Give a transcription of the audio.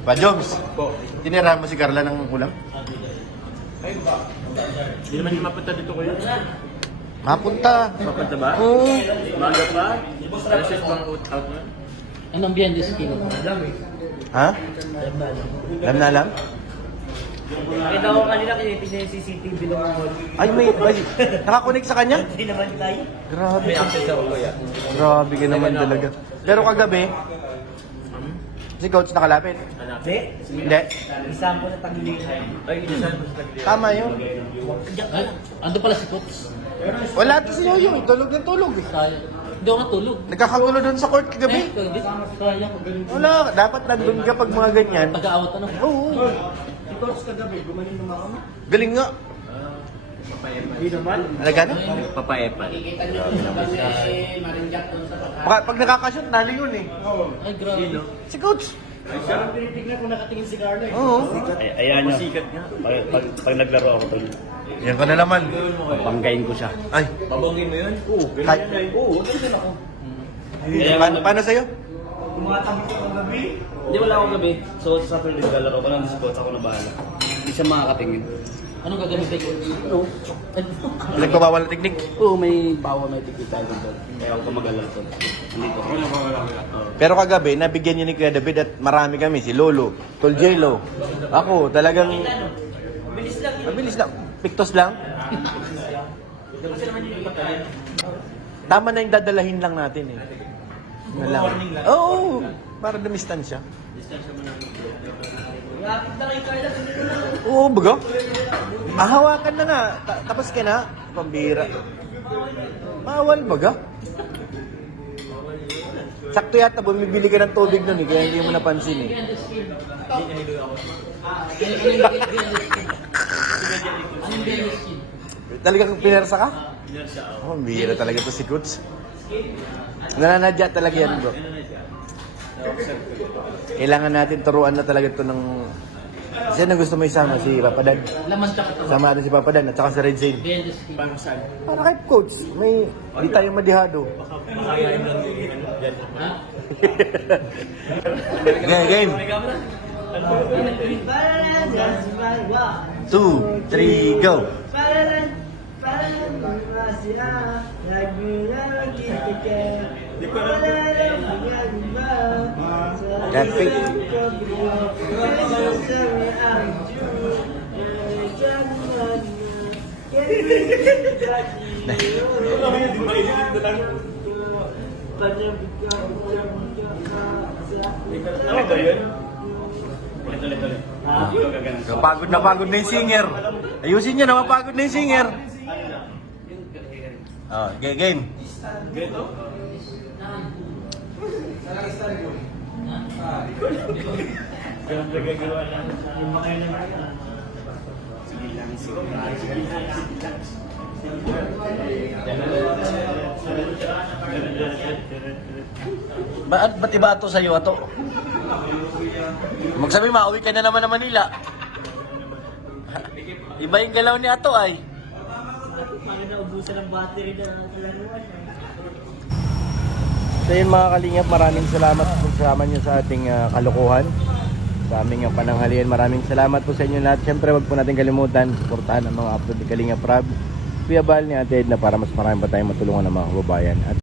Pa Joms, Po. tinirahan mo si Carla ng ulam? Ayun ba? Hindi naman yung mapunta dito ko yun. Mapunta. Mapunta ba? Oo. Maga pa? Alas 6 pang out na? Anong behind the screen? Alam eh. Ha? Alam na alam? Nakita ko kanina kinitis niya yung CCTV ng mall. Ay, nakakonek sa kanya? Hindi naman tayo. Grabe. May access ako kuya. Grabe ka naman talaga. Pero kagabi, si Coach nakalapit. Hindi. Hindi. Isang po na tagilin. Ay, inasahan mo sa tagli. Tama yun. Ay, ando pala si Coach. Wala ito si Yoyo. Tulog ng tulog. Sayang. Hindi ako natulog. Nagkakagulo doon sa court kagabi. Kagabi. Sayang. Wala. Dapat nandun ka pag mga ganyan. Pag-aawat ano. Oo. Ikaw sa kagabi, gumaling naman ako. Galing nga. Hindi naman. Nagana? Papaepan. Pag nakakashoot, nalo yun eh. Ay, grabe. Si Coach. Parang tinitignan ko nakatingin si Carla eh. Oo. Ayan nyo. Sikat nga. Pag naglaro ako tol, Yan ka na naman. panggain ko siya. Ay. Pabongin mo yun? Oo. Kahit. Oo, ganyan ako. Paano sa'yo? Tumatabik ko kagabi. Hindi wala akong gabi. So sa Saturday naglalaro ko lang, spot ako na bahala. Hindi siya makakatingin. Anong gagawin kay Coach? Ano? Nagbabawal na teknik. Oo, may bawa, may tikit tayo doon. Kaya ako mag-alala tol. Nandito ako. Pero kagabi, nabigyan niyo ni Kuya David at marami kami. Si Lolo, Tol J-Lo. Ako, talagang... Mabilis lang yun. Mabilis lang. Pictos lang. Kasi naman yung iba tayo. Tama na yung dadalahin lang natin eh. Na lang. Oo. Para dumistan siya. Lapit na kay Carla. Oo, baga. Hawakan na nga. Tapos ka na. Pambira. Bawal baga. Sakto yata, bumibili ka ng tubig nun eh. Kaya hindi mo napansin eh. Anong behind the screen? Talagang pinersa ka? Oh, bira talaga to si Coach. Nananadya talaga yan, bro. Kailangan natin turuan na talaga to ng... Kasi na gusto mo isama si Papadan. Laman tsaka ito. Sama natin si Papadan at saka si Red Zane. Behind the screen. Para saan? Para kay Coach, may... Hindi tayo madihado. Makakain lang yun. Ha? Game. 2, 3, go. That's it. Ano ba yun? Ulit. Napagod na yung singer. Ayusin nyo, napapagod na yung singer. Oh, game. Kaya nagagawa lang. Yung mga yun naman. Sige lang. Ba't iba ito sa'yo ato? Magsabi, mauwi ka na naman ng Manila. Iba yung galaw ni ato ay. Parang naubusan ng battery na laruan. So yun mga kalingap, maraming salamat po sa nyo sa ating kalokohan. Sa aming pananghalian, maraming salamat po sa inyo lahat. Siyempre, wag po natin kalimutan, suportahan ang mga upload ni Kalingap Rob, Kuya Bal, ni Ate Edna para mas marami pa tayong matulungan ng mga kababayan. At